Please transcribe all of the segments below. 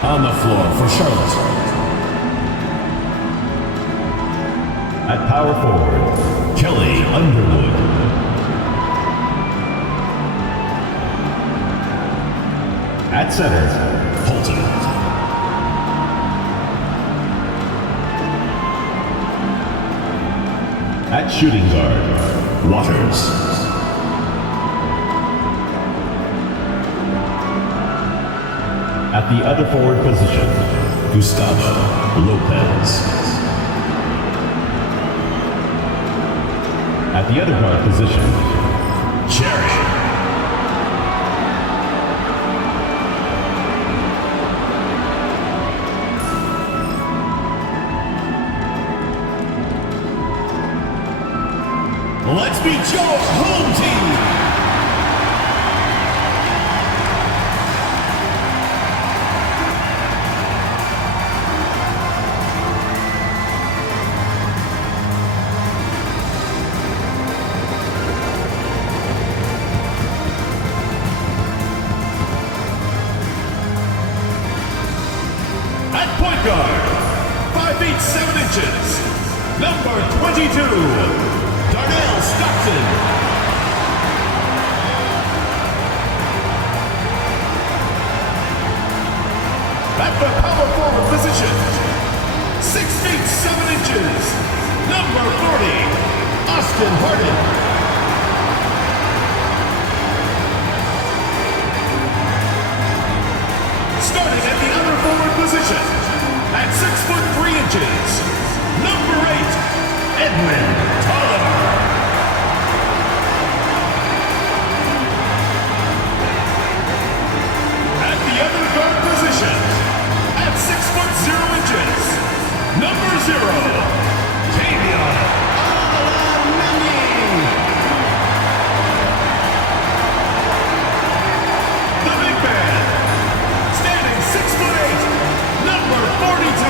On the floor for Charlotte. At power forward, Kelly Underwood. At center, Holton. At shooting guard, Waters. At the other forward position, Gustavo Lopez. At the other guard position, Cherry. Let's meet Joe's home team. At point guard, 5 feet 7 inches, number 22. Stockton. At the power forward position, 6 feet 7 inches, number 40, Austin Harden. Starting at the other forward position, at 6 foot 3 inches, number 8, Edwin Tolliver. At 6 foot 0 inches, number 0, Tavion Alameni. The big man, standing 6 foot 8, number 42,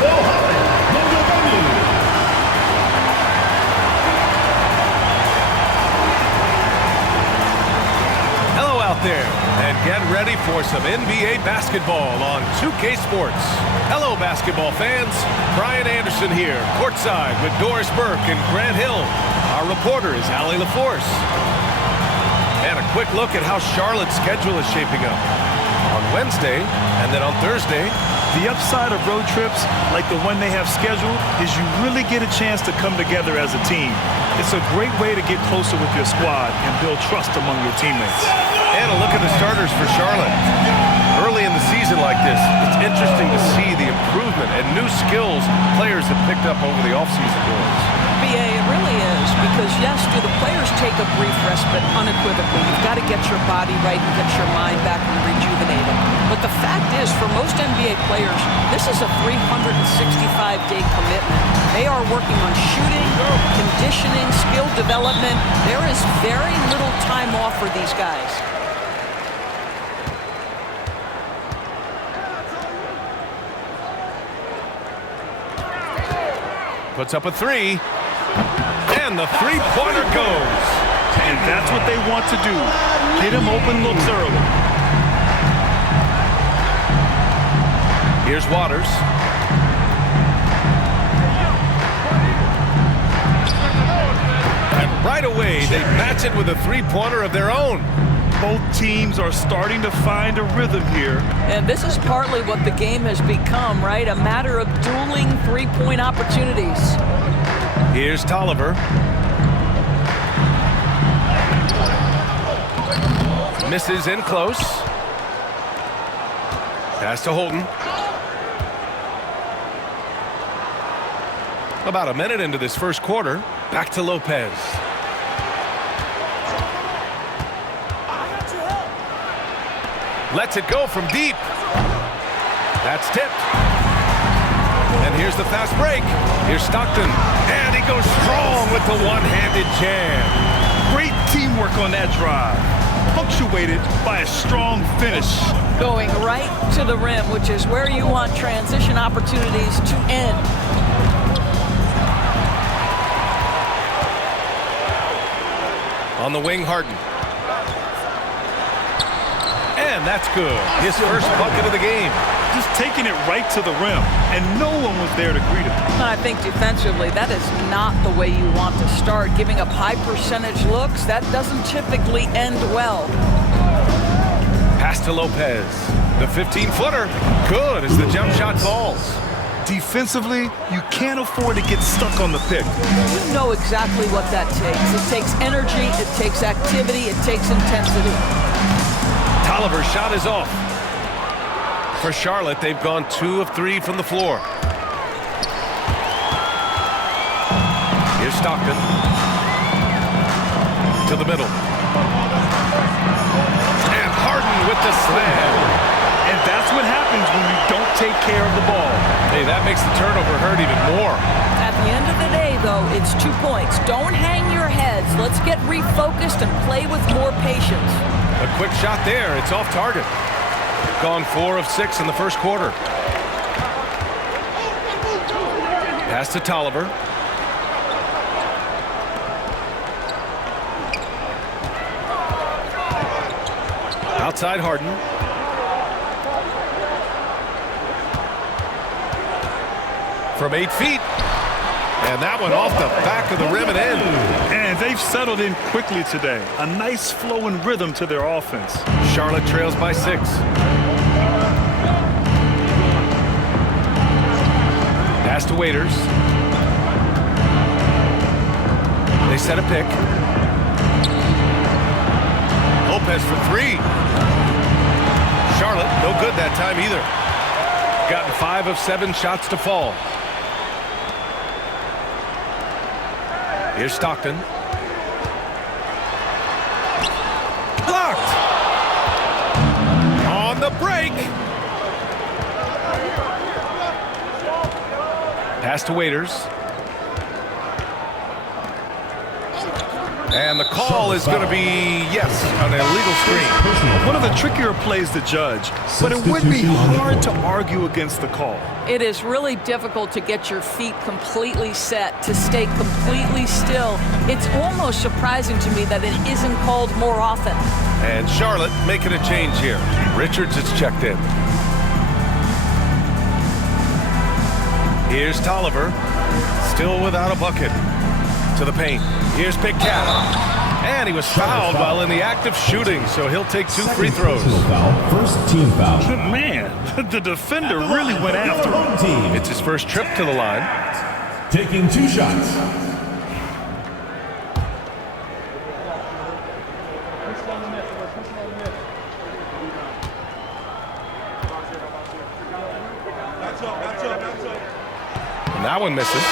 Mohamed Mogogomu. Hello out there. And get ready for some NBA basketball on 2K Sports. Hello, basketball fans. Brian Anderson here, courtside with Doris Burke and Grant Hill. Our reporter is Allie LaForce. And a quick look at how Charlotte's schedule is shaping up. On Wednesday, and then on Thursday. The upside of road trips, like the one they have scheduled, is you really get a chance to come together as a team. It's a great way to get closer with your squad and build trust among your teammates. And a look at the starters for Charlotte. Early in the season like this, it's interesting to see the improvement and new skills players have picked up over the offseason doors. BA, it really is, because yes, do the players take a brief respite unequivocally? You've got to get your body right and get your mind back and rejuvenated. But the fact is, for most NBA players, this is a 365-day commitment. They are working on shooting, conditioning, skill development. There is very little time off for these guys. Puts up a three, and the three-pointer goes. And that's what they want to do. Get him open looks early. Here's Waters. And right away, they match it with a three-pointer of their own. Both teams are starting to find a rhythm here. And this is partly what the game has become, right? A matter of dueling three-point opportunities. Here's Tolliver. Misses in close. Pass to Holton. About a minute into this first quarter, back to Lopez. Lets it go from deep. That's tipped. And here's the fast break. Here's Stockton. And he goes strong with the one-handed jam. Great teamwork on that drive. Punctuated by a strong finish. Going right to the rim, which is where you want transition opportunities to end. On the wing, Harden. And that's good. His first bucket of the game. Just taking it right to the rim, and no one was there to greet him. I think defensively, that is not the way you want to start. Giving up high percentage looks, that doesn't typically end well. Pass to Lopez. The 15-footer. Good as the jump shot falls. Defensively, you can't afford to get stuck on the pick. You know exactly what that takes. It takes energy, it takes activity, it takes intensity. Tolliver's shot is off. For Charlotte, they've gone 2 of 3 from the floor. Here's Stockton. To the middle. And Harden with the slam. And that's what happens when you don't take care of the ball. Hey, that makes the turnover hurt even more. At the end of the day, though, it's 2 points. Don't hang your heads. Let's get refocused and play with more patience. A quick shot there. It's off target. Gone 4 of 6 in the first quarter. Pass to Tolliver. Outside Harden. From 8 feet. And that one off the back of the rim and in. And they've settled in quickly today. A nice flowing rhythm to their offense. Charlotte trails by 6. Pass to Waiters. They set a pick. Lopez for 3. Charlotte, no good that time either. Gotten 5 of 7 shots to fall. Here's Stockton. Blocked. On the break. Pass to Waiters. And the call is going to be, yes, an illegal screen. One of the trickier plays to judge, but it would be hard to argue against the call. It is really difficult to get your feet completely set, to stay completely still. It's almost surprising to me that it isn't called more often. And Charlotte making a change here. Richards is checked in. Here's Tolliver, still without a bucket. To the paint. Here's Big Cat. And he was fouled while in the act of shooting, so he'll take 2 free throws. First team foul. Man, the defender really went after him. It's his first trip to the line. Taking 2 shots. And that one misses.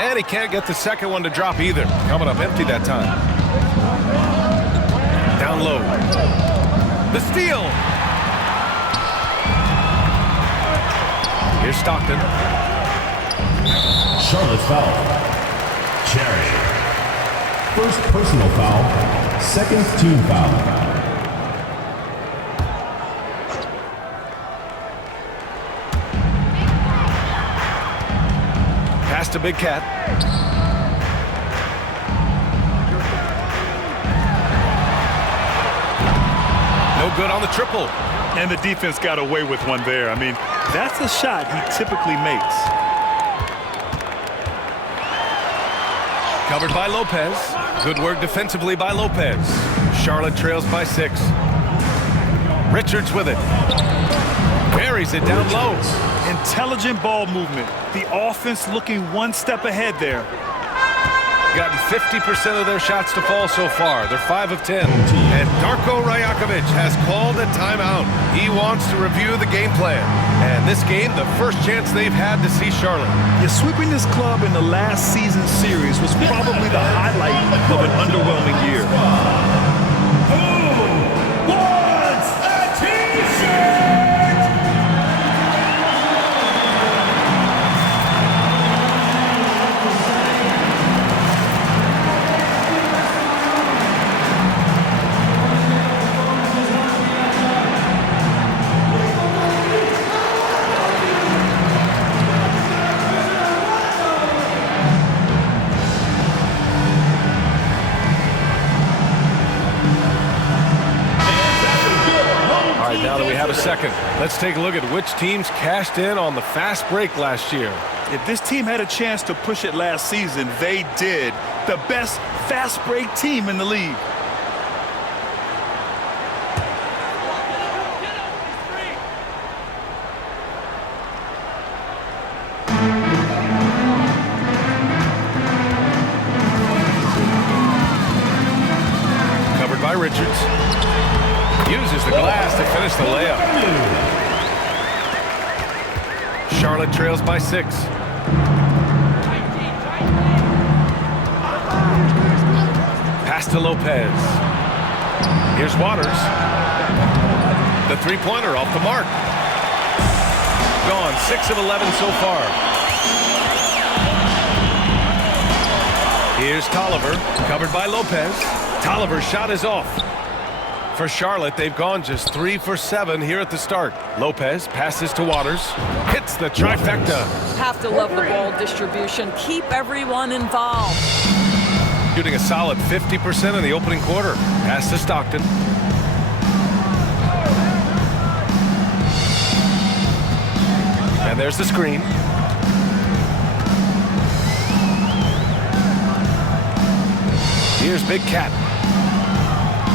And he can't get the second one to drop either. Coming up empty that time. Down low. The steal. Here's Stockton. Charlotte foul. Cherry. First personal foul. Second team foul. Pass to Big Cat. No good on the triple. And the defense got away with one there. I mean, that's a shot he typically makes. Covered by Lopez. Good work defensively by Lopez. Charlotte trails by 6. Richards with it. Buries it down low. Intelligent ball movement. The offense looking one step ahead there. Gotten 50% of their shots to fall so far. They're 5 of 10. And Darko Rajakovic has called a timeout. He wants to review the game plan. And this game, the first chance they've had to see Charlotte. Yeah, sweeping this club in the last season series was probably the highlight of an underwhelming year. Who wants a t-shirt? Now that we have a second, let's take a look at which teams cashed in on the fast break last year. If this team had a chance to push it last season, they did. The best fast break team in the league. Covered by Richards. Uses the glass to finish the layup. Charlotte trails by 6. Pass to Lopez. Here's Waters. The three-pointer off the mark. Gone 6 of 11 so far. Here's Tolliver, covered by Lopez. Tolliver's shot is off. For Charlotte, they've gone just 3 for 7 here at the start. Lopez passes to Waters, hits the trifecta. Have to love the ball distribution. Keep everyone involved. Shooting a solid 50% in the opening quarter. Pass to Stockton. And there's the screen. Here's Big Cat.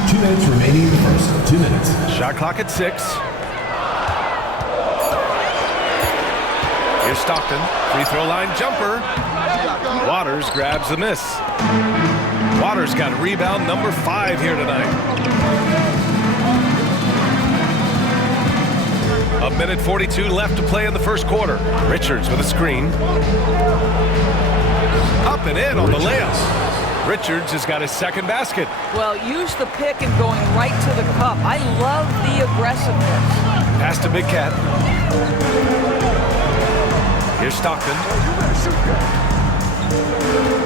2 minutes remaining in the first. 2 minutes. Shot clock at 6. Here's Stockton. Free throw line jumper. Waters grabs the miss. Waters got rebound number 5 here tonight. 1:42 left to play in the first quarter. Richards with a screen. Up and in on the layup. Richards has got his second basket. Well, use the pick and going right to the cup. I love the aggressiveness. Pass to Big Cat. Here's Stockton.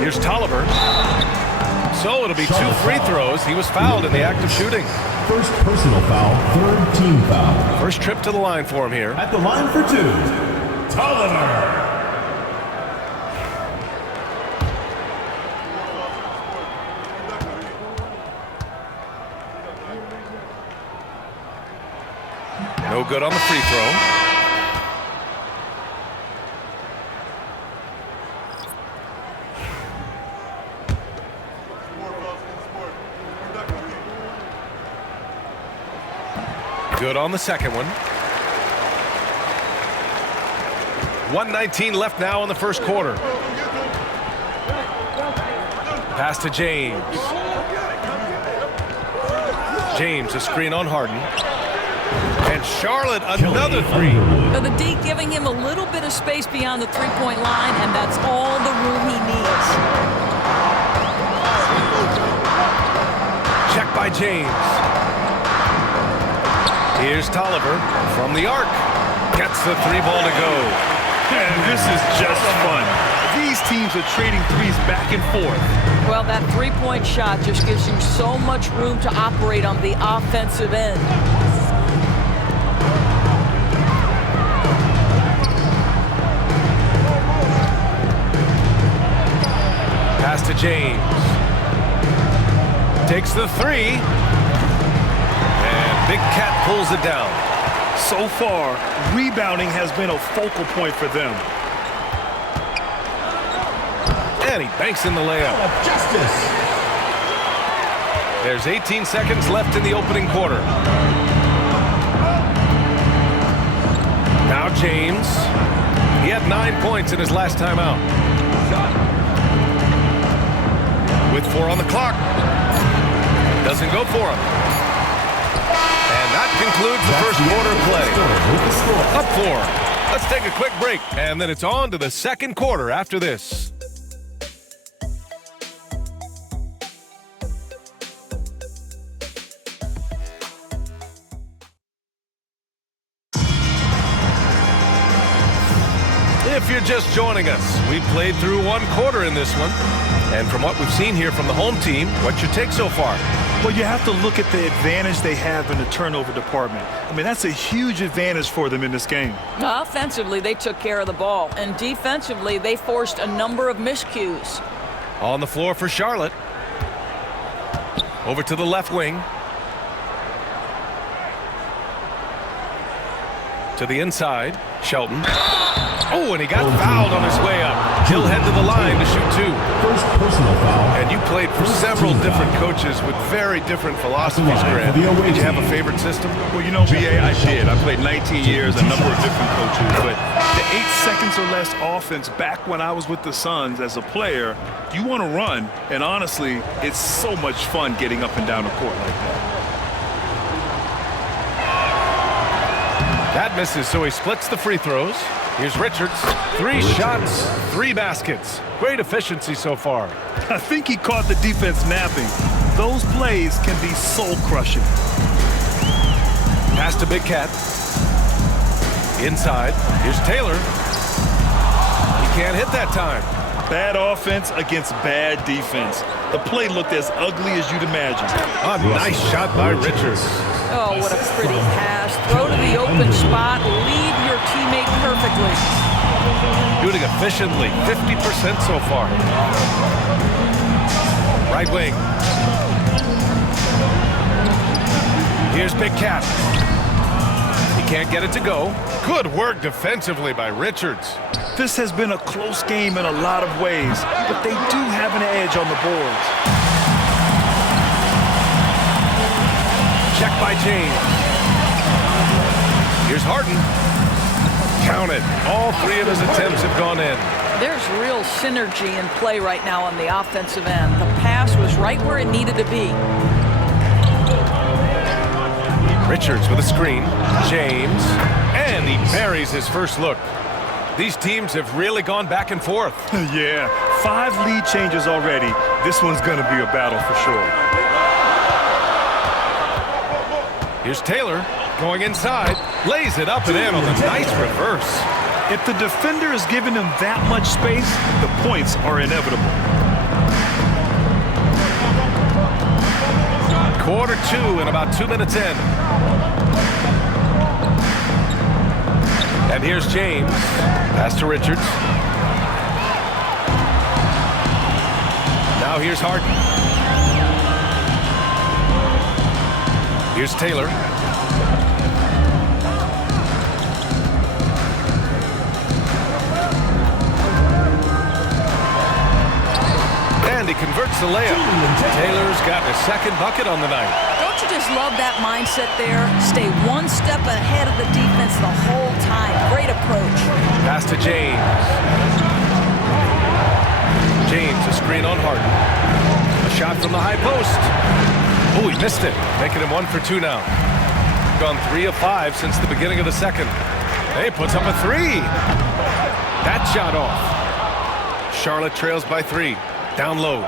Here's Tolliver. So it'll be 2 free throws. He was fouled in the act of shooting. First personal foul, third team foul. First trip to the line for him here. At the line for 2, Tolliver. No good on the free throw. Good on the second one. 1:19 left now in the first quarter. Pass to James. James, a screen on Harden. And Charlotte, another three. So the D giving him a little bit of space beyond the three-point line, and that's all the room he needs. Check by James. Here's Tolliver from the arc. Gets the three ball to go. And this is just fun. These teams are trading threes back and forth. Well, that three-point shot just gives you so much room to operate on the offensive end. Pass to James. Takes the three. And Big Cat pulls it down. So far, rebounding has been a focal point for them. And he banks in the layup. Justice. There's 18 seconds left in the opening quarter. Now James. He had 9 points in his last time out. With 4 on the clock. Doesn't go for him. And that concludes the first quarter play. Up 4. Let's take a quick break, and then it's on to the second quarter after this. If you're just joining us, we played through one quarter in this one. And from what we've seen here from the home team, what's your take so far? Well, you have to look at the advantage they have in the turnover department. I mean, that's a huge advantage for them in this game. Offensively, they took care of the ball, and defensively, they forced a number of miscues. On the floor for Charlotte. Over to the left wing. To the inside, Shelton. Oh, and he got fouled on his way up. He'll head to the line to shoot 2. First personal foul. And you played for several different coaches with very different philosophies, Grant. Did you have a favorite system? Well, you know, B.A., I did. I played 19 years, a number of different coaches. But the 8 seconds or less offense back when I was with the Suns as a player, you want to run. And honestly, it's so much fun getting up and down the court like that. That misses, so he splits the free throws. Here's Richards. 3 shots, 3 baskets. Great efficiency so far. I think he caught the defense napping. Those plays can be soul-crushing. Pass to Big Cat. Inside. Here's Taylor. He can't hit that time. Bad offense against bad defense. The play looked as ugly as you'd imagine. A nice shot by Richards. Oh, what a pretty pass. Throw to the open spot. Lead your teammate perfectly. Shooting efficiently. 50% so far. Right wing. Here's Big Cat. He can't get it to go. Good work defensively by Richards. This has been a close game in a lot of ways, but they do have an edge on the boards. Check by James. Here's Harden. Count it. All 3 of his attempts have gone in. There's real synergy in play right now on the offensive end. The pass was right where it needed to be. Richards with a screen. James. And he buries his first look. These teams have really gone back and forth. Yeah, 5 lead changes already. This one's going to be a battle for sure. Here's Taylor going inside. Lays it up and in on the nice reverse. If the defender is giving him that much space, the points are inevitable. Quarter 2 and about 2 minutes in. And here's James. Pass to Richards. Now here's Harden. Here's Taylor. And he converts the layup. Taylor's got a second bucket on the night. Don't you just love that mindset there? Stay one step ahead of the defense the whole time. Great approach. Pass to James. James, a screen on Harden. A shot from the high post. Oh, he missed it. Making him 1 for 2 now. They've gone 3 of 5 since the beginning of the second. Hey, puts up a 3. That shot off. Charlotte trails by 3. Down low.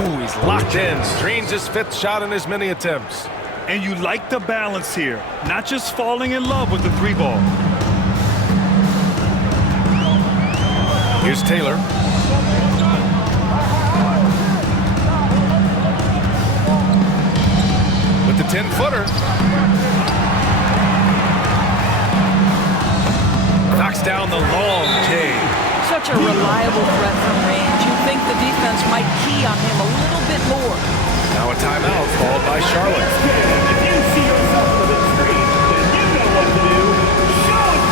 Ooh, he's locked in. Drains his 5th shot in as many attempts. And you like the balance here. Not just falling in love with the 3 ball. Here's Taylor. With the 10-footer. Knocks down the long J. Such a reliable threat from range. You'd think the defense might key on him a little bit more. Now a timeout followed by Charlotte. If you see yourself on the screen, then you know what to do. Show it!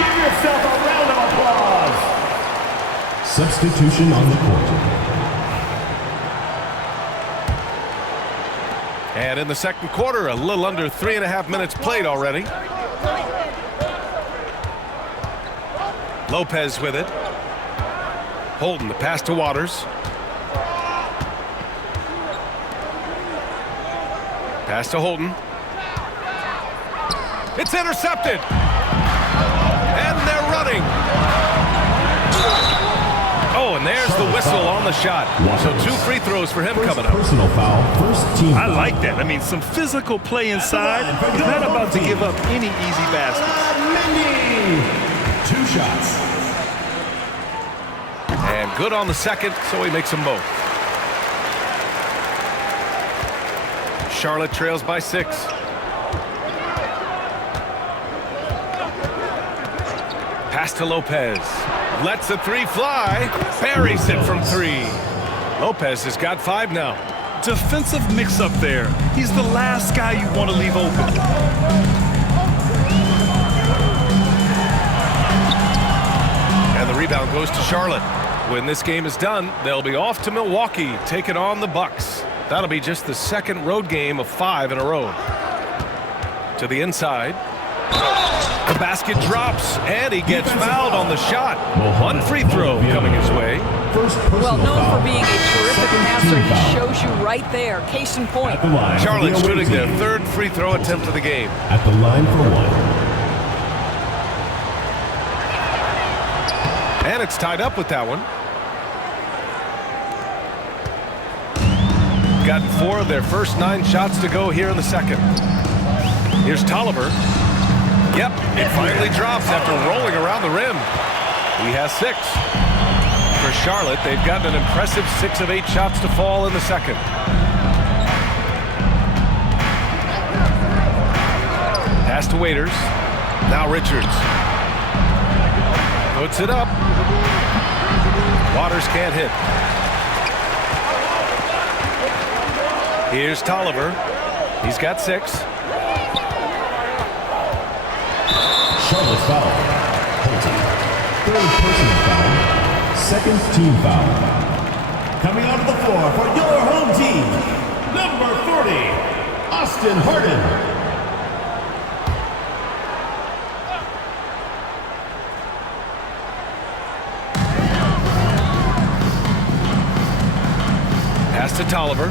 Give yourself a round of applause. Substitution on the court. And in the second quarter, a little under 3.5 minutes played already. Lopez with it. Holden, the pass to Waters. Pass to Holden. It's intercepted. And they're running. Oh, and there's the whistle on the shot. So 2 free throws for him coming up. Personal foul, first team. I like that. I mean, some physical play inside. He's not about to give up any easy baskets. 2 shots. And good on the second, so he makes them both. Charlotte trails by 6. Pass to Lopez. Lets the 3 fly. Buries it from 3. Lopez has got 5 now. Defensive mix-up there. He's the last guy you want to leave open. And the rebound goes to Charlotte. When this game is done, they'll be off to Milwaukee, taking on the Bucks. That'll be just the second road game of 5 in a row. To the inside. The basket drops, and he gets fouled on the shot. 1 free throw coming his way. Well, known for being a terrific passer, he shows you right there. Case in point. Charlotte shooting their 3rd free throw attempt of the game. At the line for 1. And it's tied up with that one. Gotten 4 of their first 9 shots to go here in the second. Here's Tolliver. Yep, it finally drops after rolling around the rim. He has 6. For Charlotte, they've gotten an impressive 6 of 8 shots to fall in the second. Pass to Waiters. Now Richards. Puts it up. Waters can't hit. Here's Tolliver. He's got 6. Charlotte's foul. Holden. 3rd personal foul. 2nd team foul. Coming onto the floor for your home team, number 40, Austin Harden. Pass to Tolliver.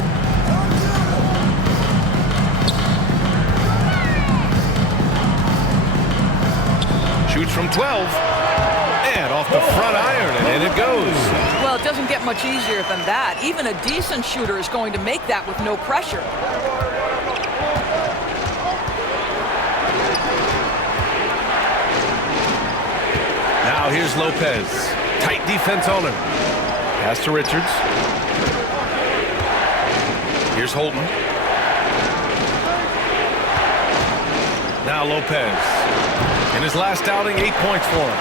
Shoots from 12. And off the front iron, and in it goes. Well, it doesn't get much easier than that. Even a decent shooter is going to make that with no pressure. Now here's Lopez. Tight defense on him. Pass to Richards. Here's Holden. Now Lopez. In his last outing, 8 points for him.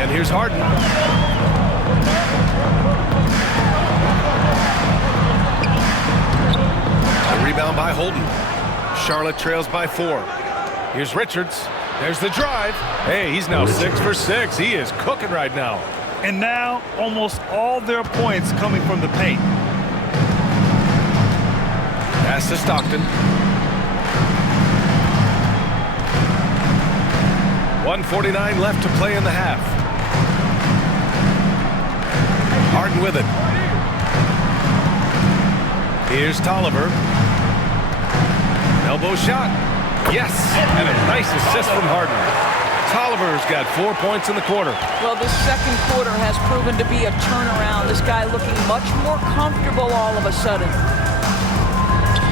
And here's Harden. A rebound by Holden. Charlotte trails by 4. Here's Richards. There's the drive. Hey, he's now 6 for 6. He is cooking right now. And now almost all their points coming from the paint. Pass to Stockton. 1:49 left to play in the half. Harden with it. Here's Tolliver. Elbow shot. Yes, and a nice assist from Harden. Tolliver's got 4 points in the quarter. Well, this second quarter has proven to be a turnaround. This guy looking much more comfortable all of a sudden.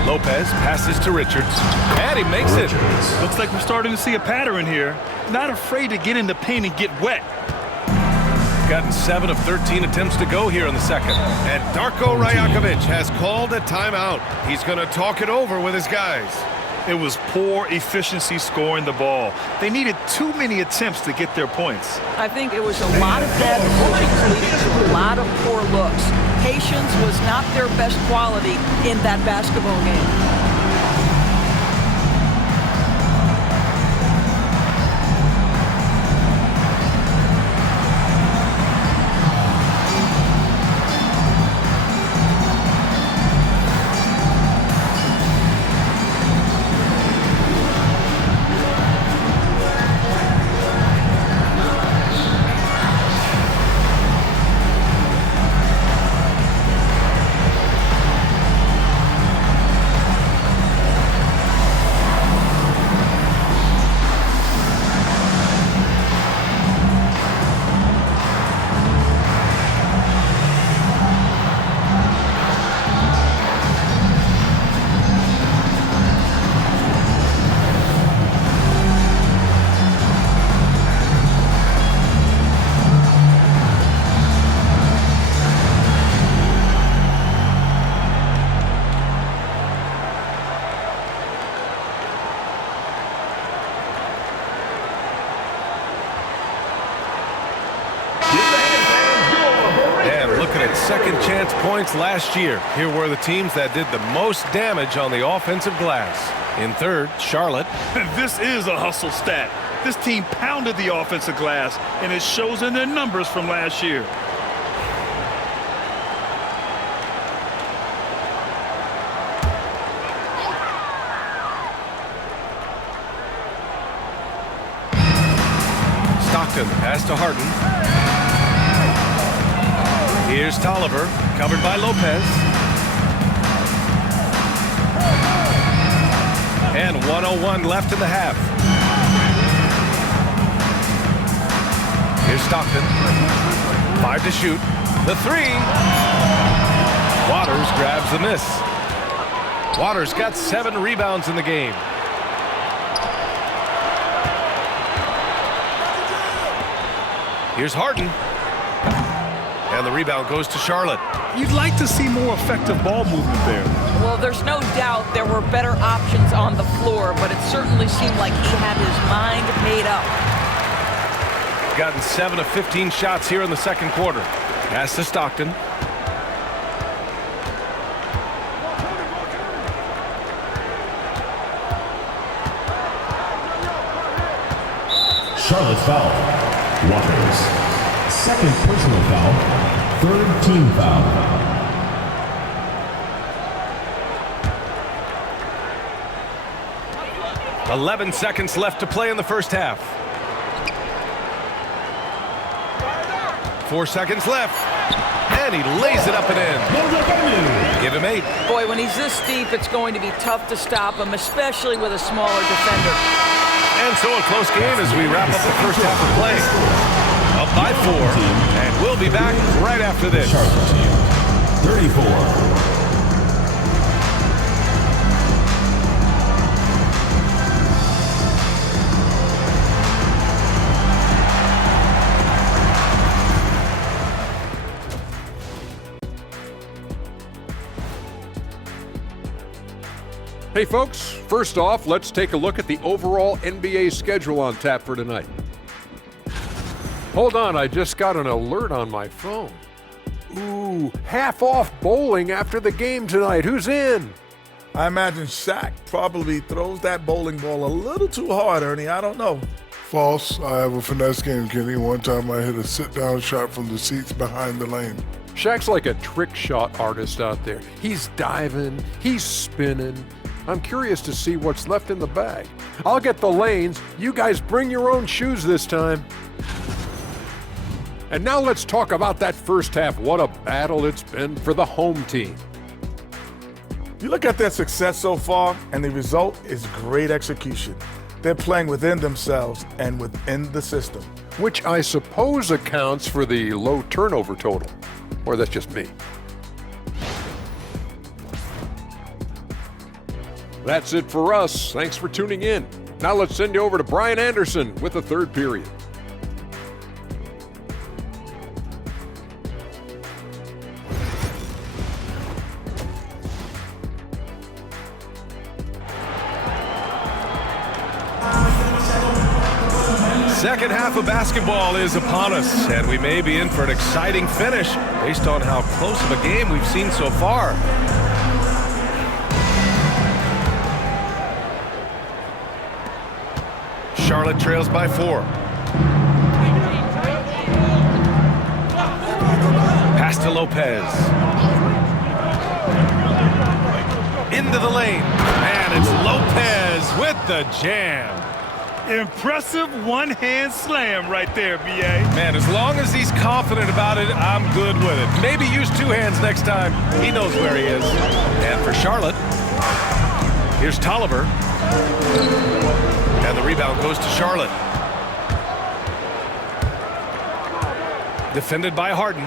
Lopez passes to Richards, and he makes it. Looks like we're starting to see a pattern here. Not afraid to get in the paint and get wet. Gotten 7 of 13 attempts to go here in the second. And Darko Rajakovic has called a timeout. He's going to talk it over with his guys. It was poor efficiency scoring the ball. They needed too many attempts to get their points. I think it was a lot of bad decisions leading to a lot of poor looks. Patience was not their best quality in that basketball game. Second chance points last year. Here were the teams that did the most damage on the offensive glass. In third, Charlotte. This is a hustle stat. This team pounded the offensive glass, and it shows in their numbers from last year. Stockton pass to Harden. Here's Tolliver, covered by Lopez. And 1:01 left in the half. Here's Stockton. 5 to shoot. The 3. Waters grabs the miss. Waters got 7 rebounds in the game. Here's Harden. And the rebound goes to Charlotte. You'd like to see more effective ball movement there. Well, there's no doubt there were better options on the floor, but it certainly seemed like he had his mind made up. Gotten 7 of 15 shots here in the second quarter. Pass to Stockton. Charlotte's foul. Waters. Second personal foul. Third team foul. .11 seconds left to play in the first half. 4 seconds left. And he lays it up and in. Give him 8. Boy, when he's this deep, it's going to be tough to stop him, especially with a smaller defender. And so a close game as we wrap up the first half of play. Up by 4, and we'll be back right after this. Charlotte team, 34. Hey folks, first off, let's take a look at the overall NBA schedule on tap for tonight. Hold on, I just got an alert on my phone. Ooh, half off bowling after the game tonight. Who's in? I imagine Shaq probably throws that bowling ball a little too hard, Ernie. I don't know. False. I have a finesse game, Kenny. One time I hit a sit-down shot from the seats behind the lane. Shaq's like a trick shot artist out there. He's diving, he's spinning. I'm curious to see what's left in the bag. I'll get the lanes. You guys bring your own shoes this time. And now let's talk about that first half. What a battle it's been for the home team. You look at their success so far, and the result is great execution. They're playing within themselves and within the system. Which I suppose accounts for the low turnover total. Or that's just me. That's it for us. Thanks for tuning in. Now let's send you over to Brian Anderson with the third period. Second half of basketball is upon us, and we may be in for an exciting finish based on how close of a game we've seen so far. Charlotte trails by 4. Pass to Lopez. Into the lane. And it's Lopez with the jam. Impressive one-hand slam right there, B.A. Man, as long as he's confident about it, I'm good with it. Maybe use 2 hands next time. He knows where he is. And for Charlotte, here's Tolliver. And the rebound goes to Charlotte. Defended by Harden.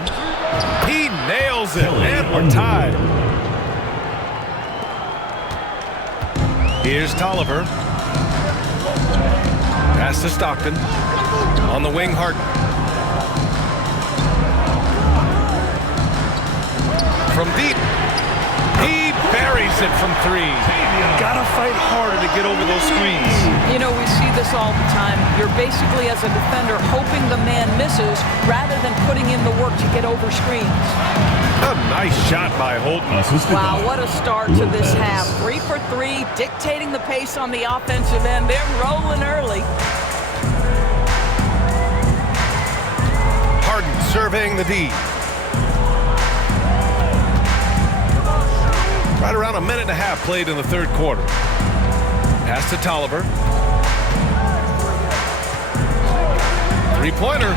He nails it, and we're tied. Here's Tolliver. Pass to Stockton. On the wing, Harden. From deep. He buries it from 3. Gotta fight harder to get over those screens. You know, we see this all the time. You're basically, as a defender, hoping the man misses rather than putting in the work to get over screens. A nice shot by Holton. Wow, what a start to this half. 3 for 3, dictating the pace on the offensive end. They're rolling early. Harden surveying the D. Right around a minute and a half played in the third quarter. Pass to Tolliver. 3-pointer.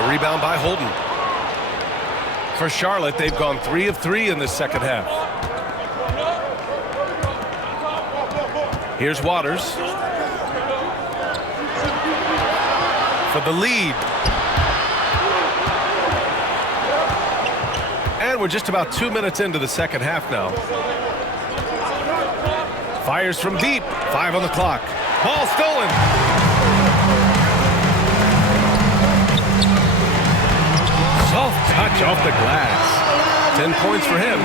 The rebound by Holden. For Charlotte, they've gone 3 of 3 in this second half. Here's Waters. For the lead. And we're just about 2 minutes into the second half now. Fires from deep. 5 on the clock. Ball stolen. Soft touch off the glass. 10 points for him.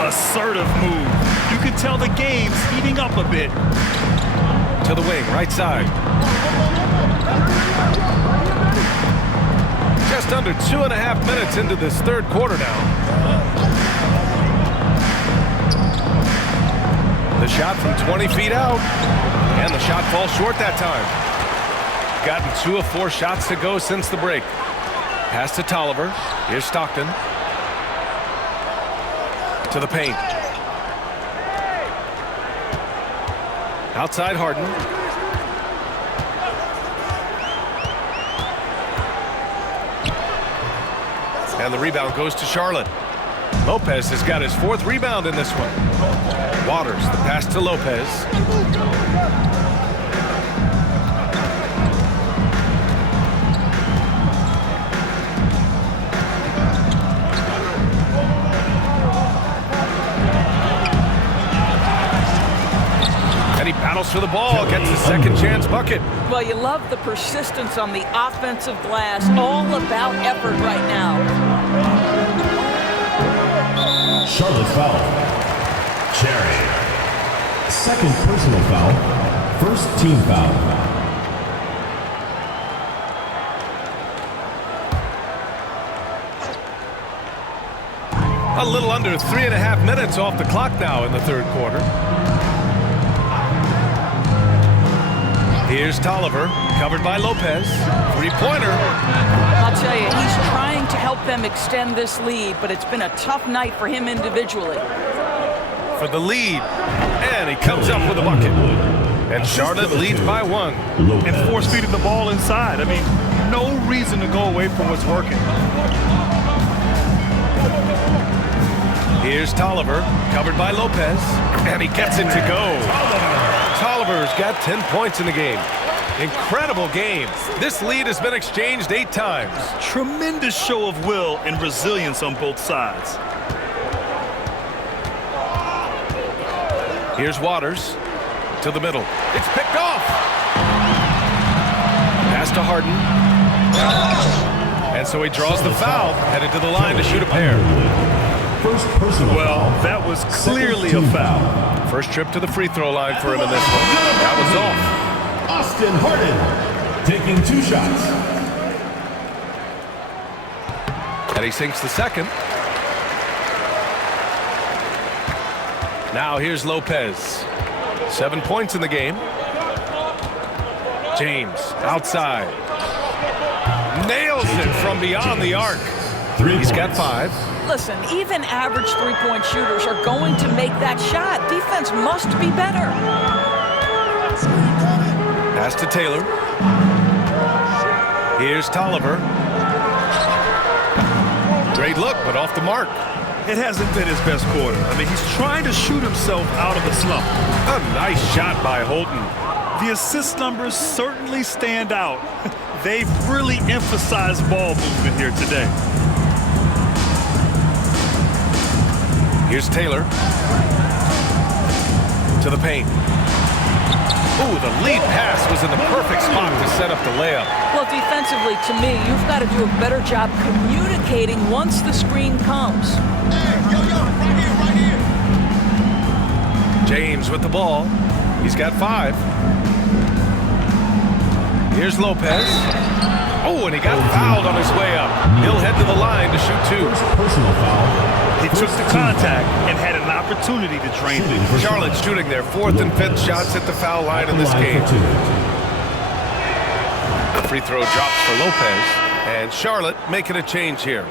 Assertive move. You can tell the game's heating up a bit. To the wing, right side. Just under 2.5 minutes into this third quarter now. The shot from 20 feet out. And the shot falls short that time. Gotten 2 of 4 shots to go since the break. Pass to Tolliver. Here's Stockton. To the paint. Outside Harden. And the rebound goes to Charlotte. Lopez has got his 4th rebound in this one. Waters, the pass to Lopez. And he battles for the ball, gets the second chance bucket. Well, you love the persistence on the offensive glass. All about effort right now. Charlotte foul. Cherry. Second personal foul. First team foul. A little under 3.5 minutes off the clock now in the third quarter. Here's Tolliver, covered by Lopez. 3-pointer. I'll tell you, he's trying to help them extend this lead, but it's been a tough night for him individually. For the lead. And he comes up with a bucket. And Charlotte leads by 1. And force-feeding the ball inside. I mean, no reason to go away from what's working. Here's Tolliver, covered by Lopez. And he gets it to go. Tolliver's got 10 points in the game. Incredible game. This lead has been exchanged 8 times. Tremendous show of will and resilience on both sides. Here's Waters to the middle. It's picked off. Pass to Harden. And so he draws the foul, headed to the line to shoot a pair. First personal Well, foul. that was clearly a foul. First trip to the free throw line for him in this one. That was off. Austin Harden taking 2 shots. And he sinks the second. Now here's Lopez. 7 points in the game. James outside. Nails it from beyond the arc. He's got 5. Listen, even average three-point shooters are going to make that shot. Defense must be better. Pass to Taylor. Here's Tolliver. Great look, but off the mark. It hasn't been his best quarter. I mean, he's trying to shoot himself out of a slump. A nice shot by Holton. The assist numbers certainly stand out. They've really emphasized ball movement here today. Here's Taylor. To the paint. Ooh, the lead pass was in the perfect spot to set up the layup. Well, defensively, to me, you've got to do a better job communicating once the screen comes. James with the ball. He's got 5. Here's Lopez. Oh, and he got fouled on his way up. He'll head to the line to shoot 2. Personal foul. He took the contact and had an opportunity to drain it. Charlotte's shooting their 4th and 5th shots at the foul line in this game. The free throw drops for Lopez, and Charlotte making a change here.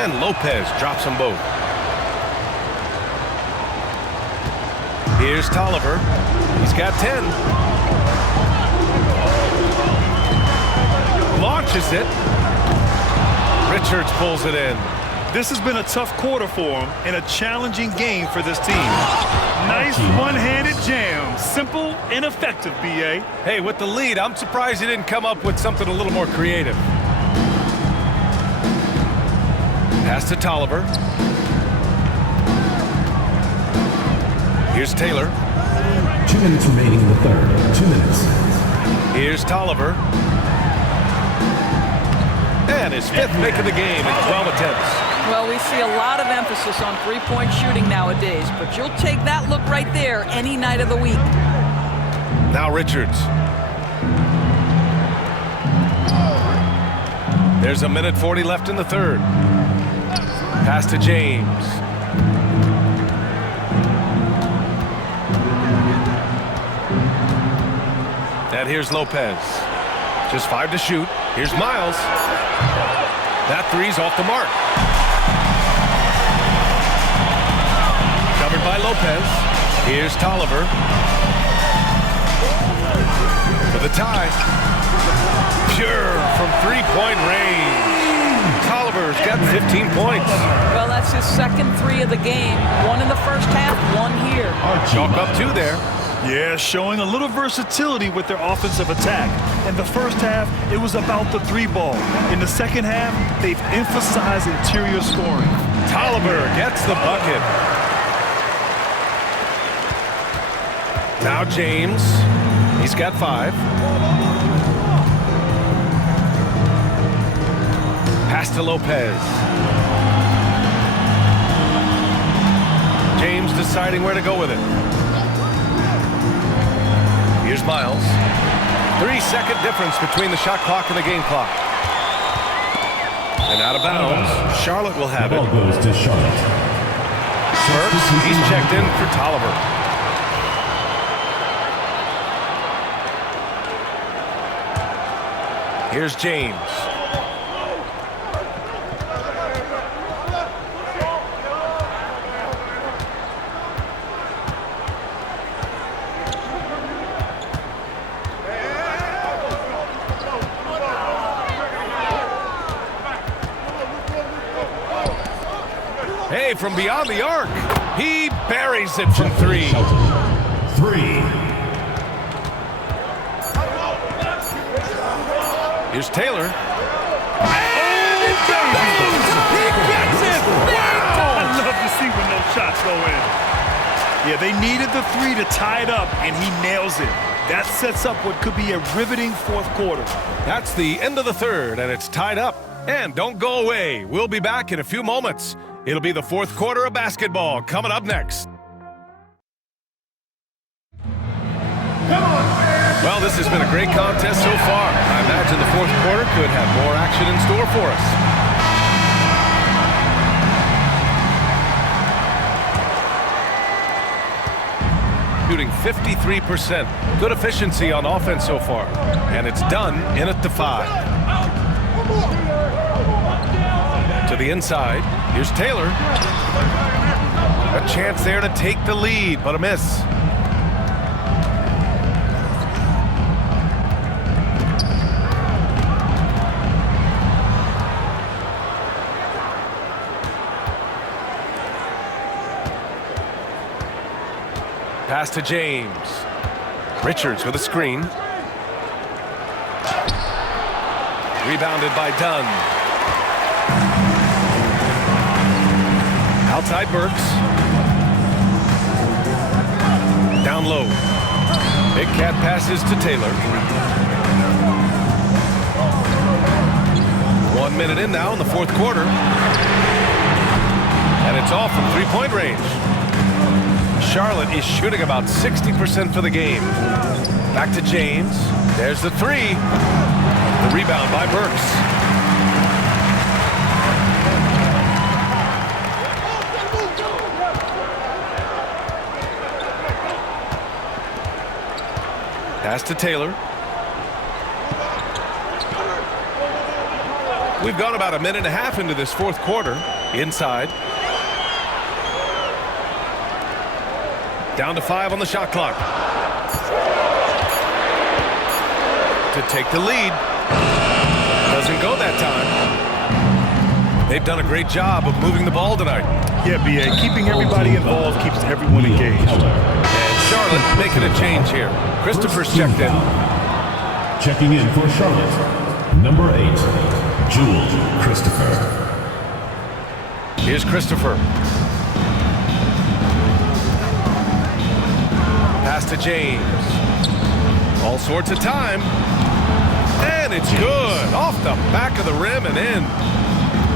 And Lopez drops them both. Here's Tolliver. He's got 10. Launches it. Richards pulls it in. This has been a tough quarter for him and a challenging game for this team. Nice one-handed jam. Simple and effective, B.A. Hey, with the lead, I'm surprised he didn't come up with something a little more creative. Pass to Tolliver. Here's Taylor. 2 minutes remaining in the third. 2 minutes. Here's Tolliver. And his 5th make of the game in 12 attempts. Well, we see a lot of emphasis on three-point shooting nowadays, but you'll take that look right there any night of the week. Now Richards. There's 1:40 left in the third. Pass to James. And here's Lopez. Just 5 to shoot. Here's Miles. That 3's off the mark. Covered by Lopez. Here's Tolliver. For the tie. Pure from 3-point range. Tolliver's got 15 points. Well, that's his second 3 of the game. 1 in the first half, 1 here. Chalk up 2 there. Yeah, showing a little versatility with their offensive attack. In the first half, it was about the 3 ball. In the second half, they've emphasized interior scoring. Tolliver gets the bucket. Now James. He's got 5. Pass to Lopez. James deciding where to go with it. Here's Miles. 3-second difference between the shot clock and the game clock. And out of bounds, Charlotte will have Ball it. goes to Charlotte. Burks, he's checked in for Tolliver. Here's James. Hey, from beyond the arc. He buries it from 3. Shelton. 3. Here's Taylor. And it goes! He gets it! Wow! I love to see when those shots go in. Yeah, they needed the 3 to tie it up, and he nails it. That sets up what could be a riveting fourth quarter. That's the end of the third, and it's tied up. And don't go away. We'll be back in a few moments. It'll be the fourth quarter of basketball coming up next. Well, this has been a great contest so far. I imagine the fourth quarter could have more action in store for us. Shooting 53%. Good efficiency on offense so far. And it's done in at the 5. To the inside. Here's Taylor. A chance there to take the lead, but a miss. Pass to James. Richards with a screen. Rebounded by Dunn. Outside Burks. Down low. Big Cat passes to Taylor. 1 minute in now in the fourth quarter. And it's off from three-point range. Charlotte is shooting about 60% for the game. Back to James. There's the 3. The rebound by Burks. Pass to Taylor. We've gone about a minute and a half into this fourth quarter. Inside. Down to 5 on the shot clock. To take the lead. Doesn't go that time. They've done a great job of moving the ball tonight. Yeah, B.A. Keeping everybody involved keeps everyone engaged. And Charlotte making a change here. Christopher's checked in. Checking in for Charlotte. Number 8, Jules Christopher. Here's Christopher. Pass to James. All sorts of time. And it's good. Off the back of the rim and in.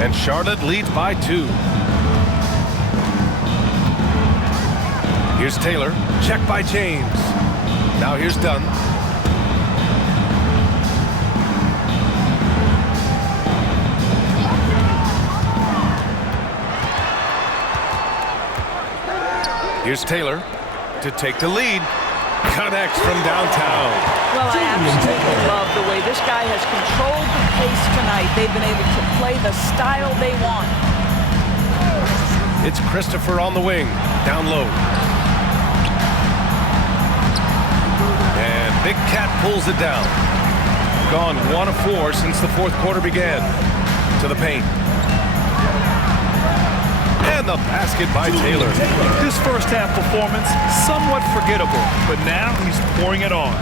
And Charlotte leads by 2. Here's Taylor. Check by James. Now here's Dunn. Here's Taylor to take the lead. Connects from downtown. Well, I absolutely love the way this guy has controlled the pace tonight. They've been able to play the style they want. It's Christopher on the wing. Down low. And Big Cat pulls it down. Gone 1 of 4 since the fourth quarter began. To the paint. And the basket by Taylor. This first half performance, somewhat forgettable, but now he's pouring it on.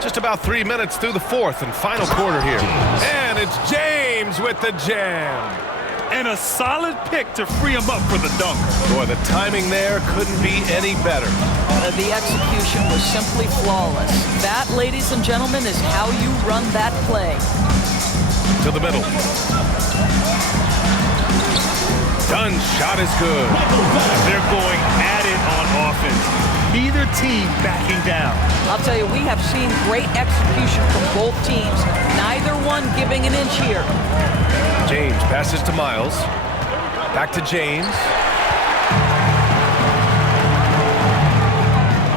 Just about 3 minutes through the fourth and final quarter here. And it's James with the jam. And a solid pick to free him up for the dunk. Boy, the timing there couldn't be any better. The execution was simply flawless. That, ladies and gentlemen, is how you run that play. To the middle. Dunn's shot is good. They're going at it on offense. Neither team backing down. I'll tell you, we have seen great execution from both teams. Neither one giving an inch here. James passes to Miles. Back to James.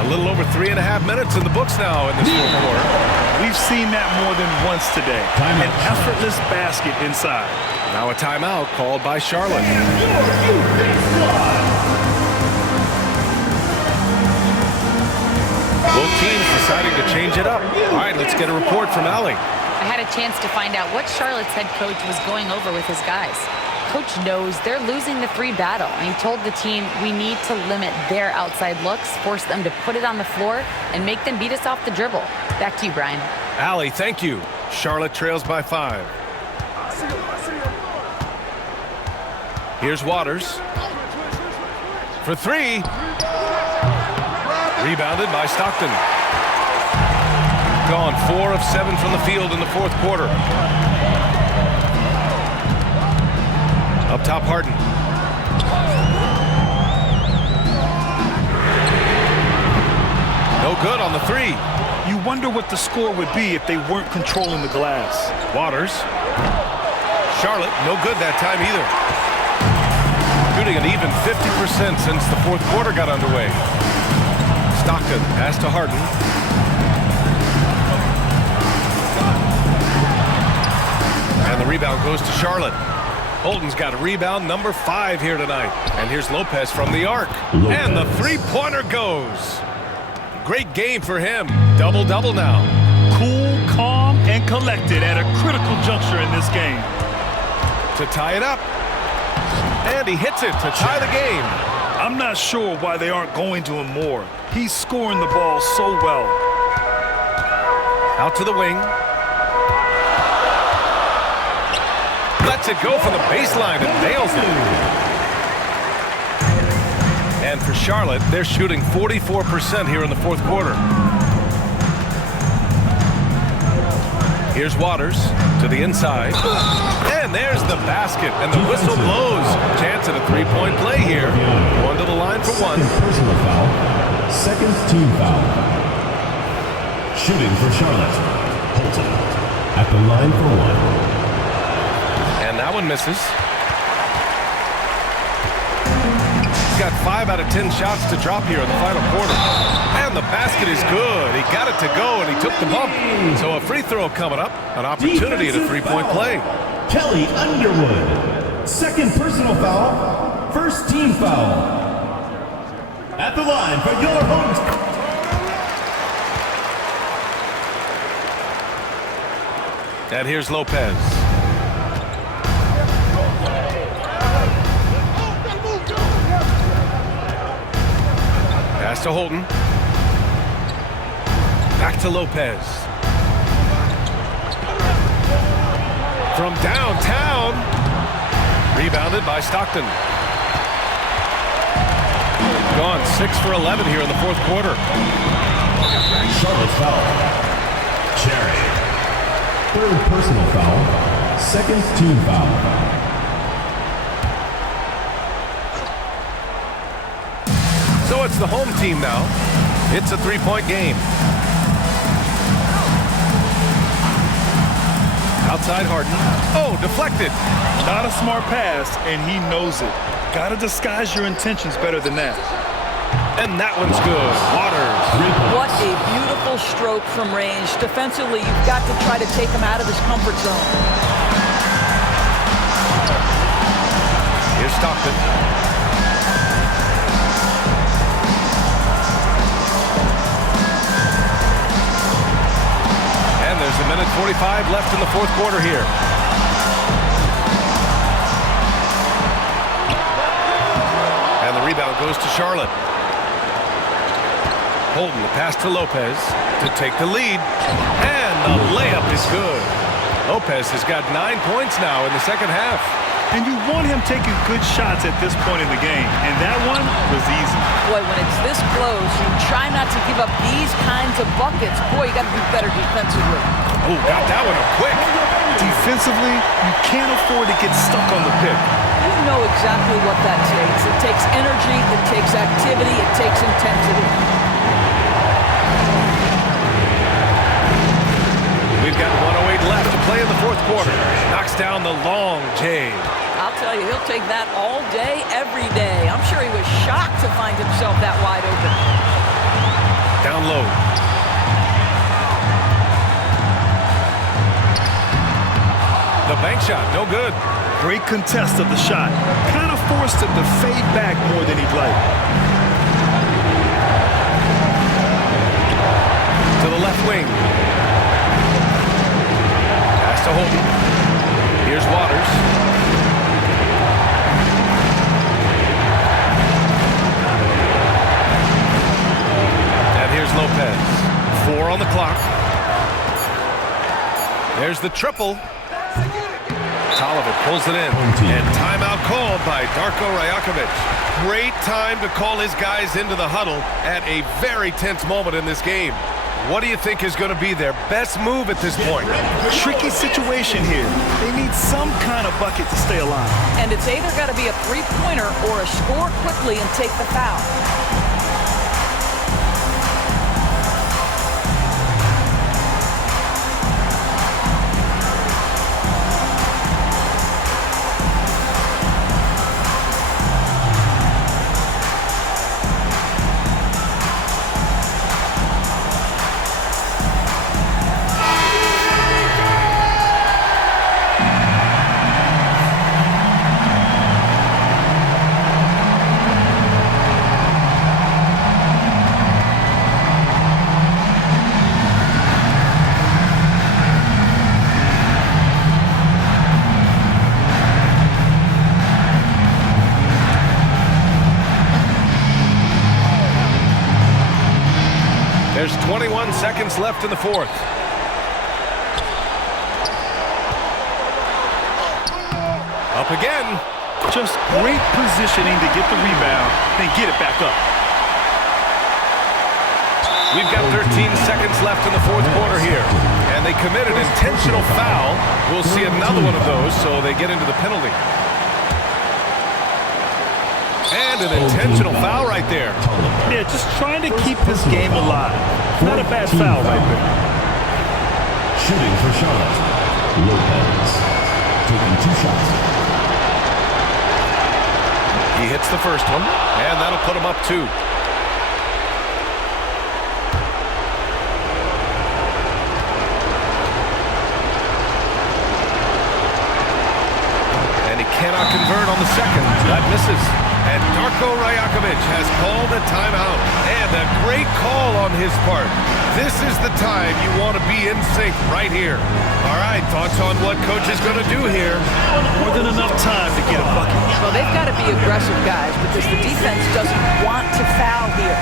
A little over 3.5 minutes in the books now in this fourth quarter. We've seen that more than once today. An effortless basket inside. Now a timeout called by Charlotte. Both teams deciding to change it up. All right, let's get a report from Allie. I had a chance to find out what Charlotte's head coach was going over with his guys. Coach knows they're losing the 3 battle, and he told the team, we need to limit their outside looks, force them to put it on the floor, and make them beat us off the dribble. Back to you, Brian. Allie, thank you. Charlotte trails by 5. Here's Waters. For 3. Rebounded by Stockton. Gone 4 of 7 from the field in the 4th quarter. Up top, Harden. No good on the 3. You wonder what the score would be if they weren't controlling the glass. Waters. Charlotte, no good that time either. Shooting an even 50% since the 4th quarter got underway. Stockton pass to Harden. And the rebound goes to Charlotte. Holden's got a rebound number 5 here tonight. And here's Lopez from the arc. And the 3-pointer goes. Great game for him. Double-double now. Cool, calm, and collected at a critical juncture in this game. To tie it up. And he hits it to tie the game. I'm not sure why they aren't going to him more. He's scoring the ball so well. Out to the wing. Lets it go from the baseline and nails it. And for Charlotte, they're shooting 44% here in the 4th quarter. Here's Waters to the inside. And there's the basket, and the whistle blows. Chance at a 3-point play here. Going to the line for 1. Second personal foul. Second team foul. Shooting for Charlotte. Holton at the line for 1. And that one misses. He's got 5 out of 10 shots to drop here in the final quarter. And the basket is good. He got it to go, and he took the bump. So a free throw coming up. An opportunity at a 3-point play. Kelly Underwood. Second personal foul. First team foul. At the line for your home. And here's Lopez. Pass to Holden. Back to Lopez. From downtown. Rebounded by Stockton. Gone 6 for 11 here in the 4th quarter. Charlotte foul. Cherry. Third personal foul. Second team foul. So it's the home team now. It's a 3-point game. Outside Harden. Oh, deflected. Not a smart pass, and he knows it. Gotta disguise your intentions better than that. And that one's good. Waters. What a beautiful stroke from range. Defensively, you've got to try to take him out of his comfort zone. Here's Stockton. And there's a minute 45 left in the 4th quarter here. And the rebound goes to Charlotte. Holden the pass to Lopez to take the lead. And the layup is good. Lopez has got 9 points now in the 2nd half. And you want him taking good shots at this point in the game. And that one was easy. Boy, when it's this close, you try not to give up these kinds of buckets. Boy, you got to do better defensively. Oh, got that one up quick. Defensively, you can't afford to get stuck on the pick. You know exactly what that takes. It takes energy, it takes activity, it takes intensity. We've got 1:08 left to play in the 4th quarter. Knocks down the long J. I'll tell you, he'll take that all day, every day. I'm sure he was shocked to find himself that wide open. Down low. The bank shot, no good. Great contest of the shot. Kind of forced him to fade back more than he'd like. To the left wing. clock. There's the triple. Tolliver pulls it in. And timeout called by Darko Rajakovic. Great time to call his guys into the huddle at a very tense moment in this game. What do you think is going to be their best move at this point? Tricky situation here. They need some kind of bucket to stay alive. And it's either got to be a three-pointer or a score quickly and take the foul. There's 21 seconds left in the fourth. Up again. Just great positioning to get the rebound, then get it back up. We've got 13 seconds left in the fourth quarter here. And they committed an intentional foul. We'll see another one of those, so they get into the penalty. And an intentional foul right there. Yeah, just trying to keep this game alive. Not a bad foul right there. Shooting for Charlotte, Lopez. Taking 2 shots. He hits the first one, and that'll put him up 2. And he cannot convert on the second. That misses. And Darko Rajakovic has called a timeout. And a great call on his part. This is the time you want to be in sync right here. All right, thoughts on what coach is going to do here? More than enough time to get a bucket. Well, they've got to be aggressive, guys, because the defense doesn't want to foul here.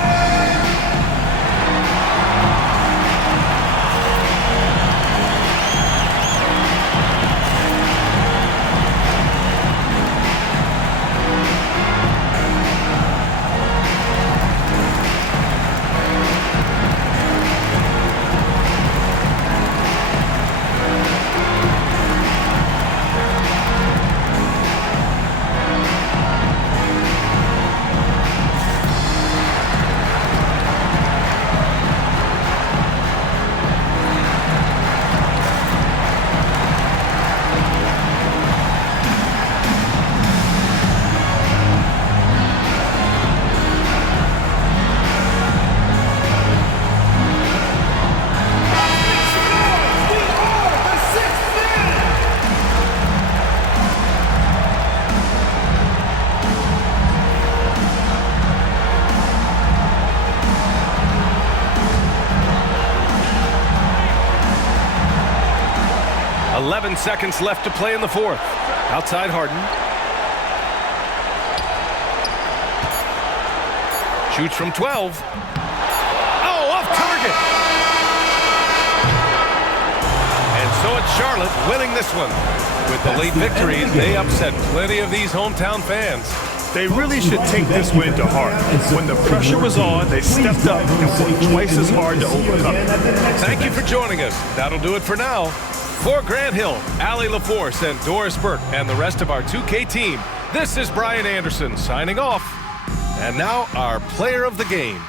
Seconds left to play in the fourth. Outside Harden. Shoots from 12. Oh, off target. And so it's Charlotte winning this one. With the late victory, they upset plenty of these hometown fans. They really should take this win to heart. When the pressure was on, they stepped up and worked twice as hard to overcome it. Thank you for joining us. That'll do it for now. For Grant Hill, Allie LaForce, and Doris Burke, and the rest of our 2K team, this is Brian Anderson signing off. And now our player of the game.